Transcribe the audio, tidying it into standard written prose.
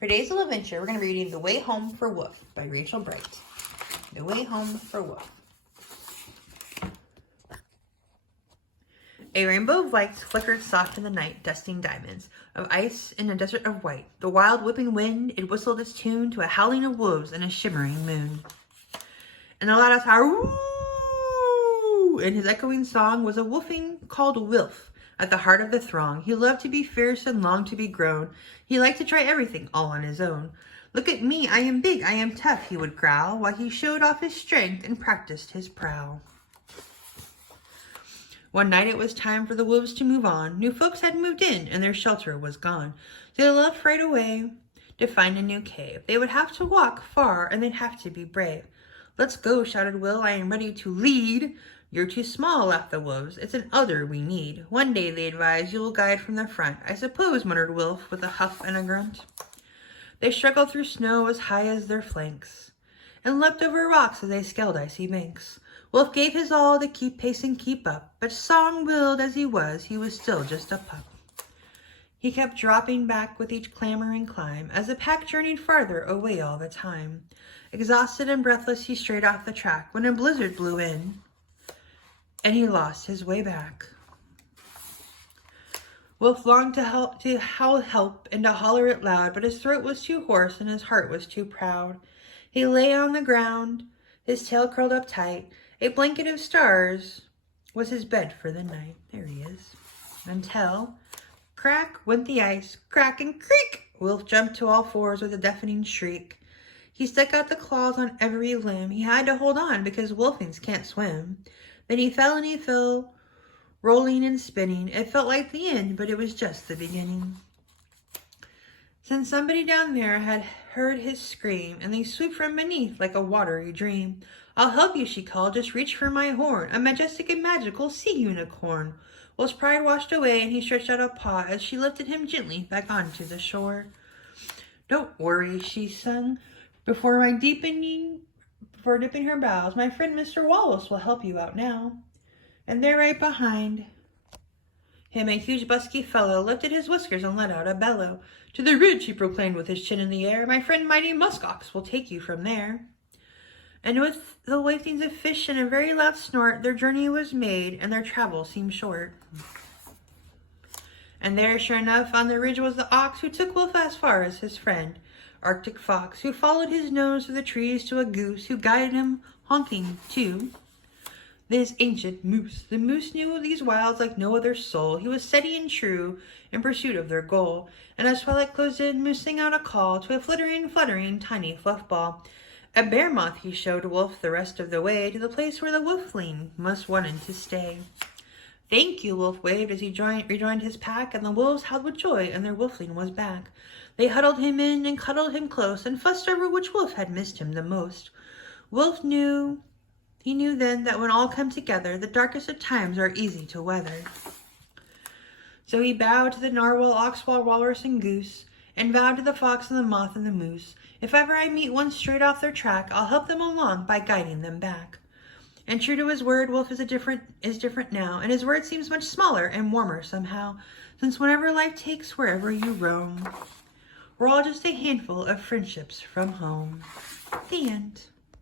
For today's little adventure, we're going to be reading The Way Home for Wolf by Rachel Bright. The Way Home for Wolf. A rainbow of lights flickered soft in the night, dusting diamonds of ice in a desert of white. The wild whipping wind, it whistled its tune to a howling of wolves and a shimmering moon. And the loudest "Howoo!" in his echoing song was a wolfing called Wilf. At the heart of the throng, he loved to be fierce and longed to be grown. He liked to try everything all on his own. "Look at me, I am big, I am tough," he would growl, while he showed off his strength and practiced his prowl. One night it was time for the wolves to move on. New folks had moved in, and their shelter was gone. So they left right away to find a new cave. They would have to walk far, and they'd have to be brave. "Let's go," shouted Will, "I am ready to lead." "You're too small," laughed the wolves. "It's an other we need. One day," they advised, "you'll guide from the front." "I suppose," muttered Wilf, with a huff and a grunt. They struggled through snow as high as their flanks, and leapt over rocks as they scaled icy banks. Wilf gave his all to keep pace and keep up, but strong-willed as he was still just a pup. He kept dropping back with each clamber and climb, as the pack journeyed farther away all the time. Exhausted and breathless, he strayed off the track, when a blizzard blew in, and he lost his way back. Wolf longed to howl help and to holler it loud, but his throat was too hoarse and his heart was too proud. He lay on the ground, his tail curled up tight. A blanket of stars was his bed for the night. There he is. Until, crack went the ice, crack and creak. Wolf jumped to all fours with a deafening shriek. He stuck out the claws on every limb. He had to hold on because wolfings can't swim. Then he fell, rolling and spinning. It felt like the end, but it was just the beginning. Since somebody down there had heard his scream, and they swooped from beneath like a watery dream. "I'll help you," she called, "just reach for my horn, a majestic and magical sea unicorn." Wolf's pride washed away, and he stretched out a paw as she lifted him gently back onto the shore. "Don't worry," she sung, before dipping her bows. "My friend Mr. Wallace will help you out now." And there, right behind him, a huge busky fellow lifted his whiskers and let out a bellow. "To the ridge," he proclaimed with his chin in the air. "My friend Mighty Muskox will take you from there." And with the wafings of fish and a very loud snort, their journey was made, and their travel seemed short. And there, sure enough, on the ridge was the ox, who took Wolf as far as his friend, Arctic Fox, who followed his nose through the trees to a goose, who guided him, honking, to this ancient moose. The moose knew these wilds like no other soul. He was steady and true in pursuit of their goal. And as twilight closed in, Moose sang out a call to a fluttering, tiny fluff ball. A bear moth he showed Wolf the rest of the way to the place where the wolfling must wanted to stay. "Thank you," Wolf waved as he rejoined his pack, and the wolves howled with joy, and their wolfling was back. They huddled him in and cuddled him close, and fussed over which wolf had missed him the most. He knew then that when all come together, the darkest of times are easy to weather. So he bowed to the narwhal, oxwall, walrus, and goose, and vowed to the fox and the moth and the moose, if ever I meet one straight off their track, I'll help them along by guiding them back. And true to his word, Wolf is different now, and his word seems much smaller and warmer somehow, since whenever life takes wherever you roam, we're all just a handful of friendships from home. The end.